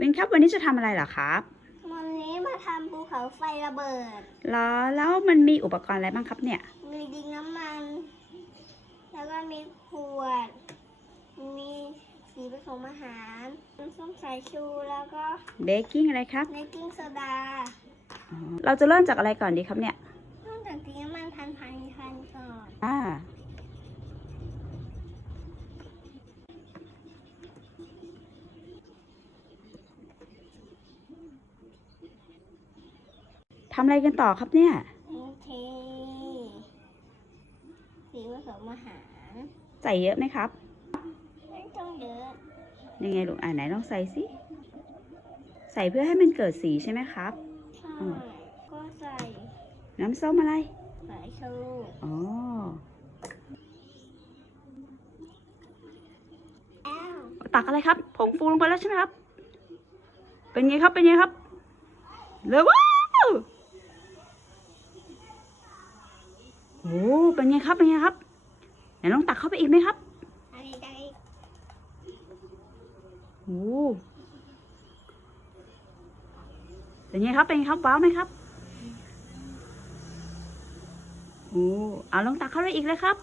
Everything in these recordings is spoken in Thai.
วินครับวันนี้จะทำอะไรเหรอครับวันนี้มาทำภูเขาไฟระเบิดแล้วแล้วมันมีอุปกรณ์อะไรบ้างครับเนี่ย มีดินน้ำมัน แล้วก็มีขวด มีสีผสมอาหารน้ำส้มสายชูแล้วก็เบกกิ้งอะไรครับเนกกิ้งโซดาอ๋อเราจะเริ่มจากอะไรก่อนดีครับเนี่ย ต้องจากดินน้ำมันพันพันพันก่อน อ่า ทำอะไรกันต่อครับเนี่ยโอเคสีผสมอาหารใส่เยอะไหมครับไม่ต้องเยอะยังไงลูกอ่าไหนลองใส่สิใส่เพื่อให้มันเกิดสีใช่ไหมครับใช่อืมก็ใส่ น้ำส้มอะไรสายชูอ๋ออ้าวตักอะไรครับ ผงฟูลงไปแล้วใช่ไหมครับ เป็นไงครับ เป็นไงครับ เร็วว้าว โอ้เป็นไงครับ เป็นไงครับไหนลองตักเข้าไปอีกไหมครับอันนี้ได้โอ้เป็นไงครับ เป็นไงครับ ว้าวไหมครับ โอ้เอาลองตักเข้าไปอีกเลยครับ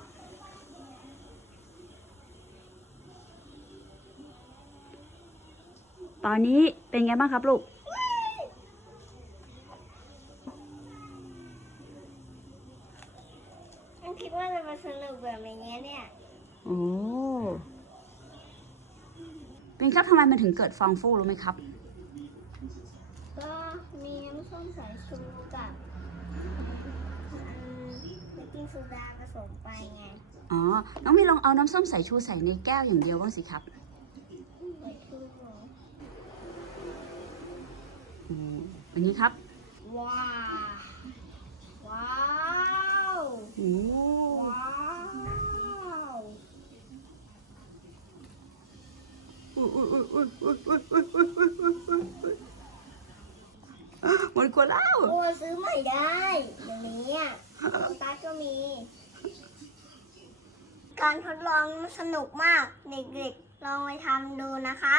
ตอนนี้เป็นไงบ้างครับลูก ฉัน คิดว่าจะมาสนุกแบบอย่างเงี้ยเนี่ยโอ้เป็นครับทำไมมันถึงเกิดฟองฟูรู้ไหมครับ ก็มีน้ำส้มสายชูกับเบกกิ้งโซดาผสมไปไง อ๋อ น้องมีลองเอาน้ำส้มสายชูใส่ในแก้วอย่างเดียวบ้างสิครับใส่ชูหมูอืมอันนี้ครับ ว้าวว้า มันกลัวแล้าโอ้ซื้อใหม่ได้อย่างนี้อะตาก็มี การทดลองสนุกมากเด็กๆ ลองไปทำดูนะคะ